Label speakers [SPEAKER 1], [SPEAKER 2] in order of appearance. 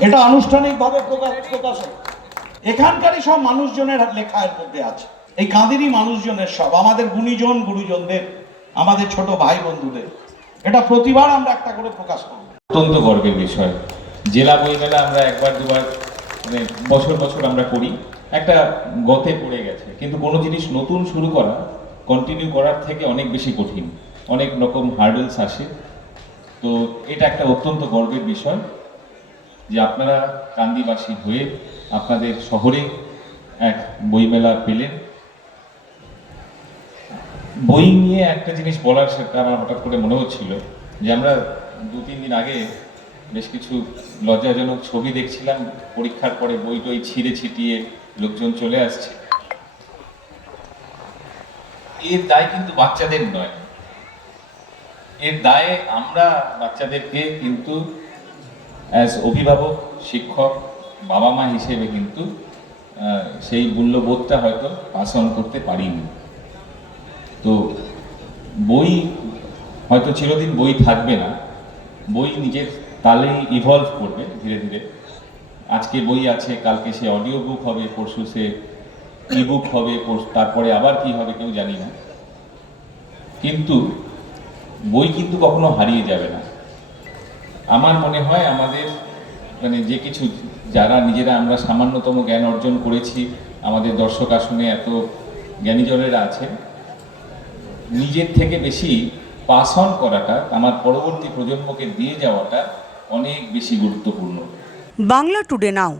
[SPEAKER 1] এটা আনুষ্ঠানিকভাবে প্রকাশ প্রকাশ এখানকারই সব মানুষজনের লেখা এর মধ্যে আছে। এই কাঁদেরই মানুষজনের সব, আমাদের গুণীজন, গুরুজনদের, আমাদের ছোট ভাই বন্ধুদের। এটা প্রতিবার আমরা একটা করে প্রকাশ করব।
[SPEAKER 2] অত্যন্ত গর্বের বিষয়। জেলা বইমেলা আমরা একবার, দুবার মানে বছর বছর আমরা করি একটা গতে পড়ে গেছে। কিন্তু কোনো জিনিস নতুন শুরু করা কন্টিনিউ করার থেকে অনেক বেশি কঠিন। অনেক রকম হার্ডেলস আসে। তো এটা একটা অত্যন্ত গর্বের বিষয়। যে আপনারা কান্দিবাসী হয়ে আপনাদের শহরে এক বইমেলা পেলেন। বই নিয়ে একটা জিনিস বলার সেটা আমার হঠাৎ করে মনে হচ্ছিল যে আমরা দু, তিন দিন আগে বেশ কিছু লজ্জাজনক ছবি দেখছিলাম, পরীক্ষার পরে বই টই ছিঁড়ে ছিটিয়ে লোকজন চলে আসছে। এর দায় কিন্তু বাচ্চাদের নয়। এর দায়ে আমরা বাচ্চাদেরকে কিন্তু অ্যাজ অভিভাবক, শিক্ষক বাবা মা হিসেবে কিন্তু সেই মূল্যবোধটা হয়তো পাস করতে পারিনি। তো বই হয়তো চিরদিন বই থাকবে না। বই নিজের তালেই ইভলভ করবে ধীরে ধীরে। আজকে বই আছে, কালকে সে অডিও বুক হবে, পরশু সে ইবুক হবে পরশু- তারপরে আবার কি হবে কেউ জানি না। কিন্তু বই কিন্তু কখনো হারিয়ে যাবে না। আমার মনে হয় আমাদের মানে যে কিছু যারা নিজেরা আমরা সামান্যতম জ্ঞান অর্জন করেছি, আমাদের দর্শক আসনে এত জ্ঞানীজনেরা আছে নিজের থেকে বেশি পাস অন করাটা, আমার পরবর্তী প্রজন্মকে দিয়ে যাওয়াটা অনেক বেশি গুরুত্বপূর্ণ।
[SPEAKER 3] Bangla today now.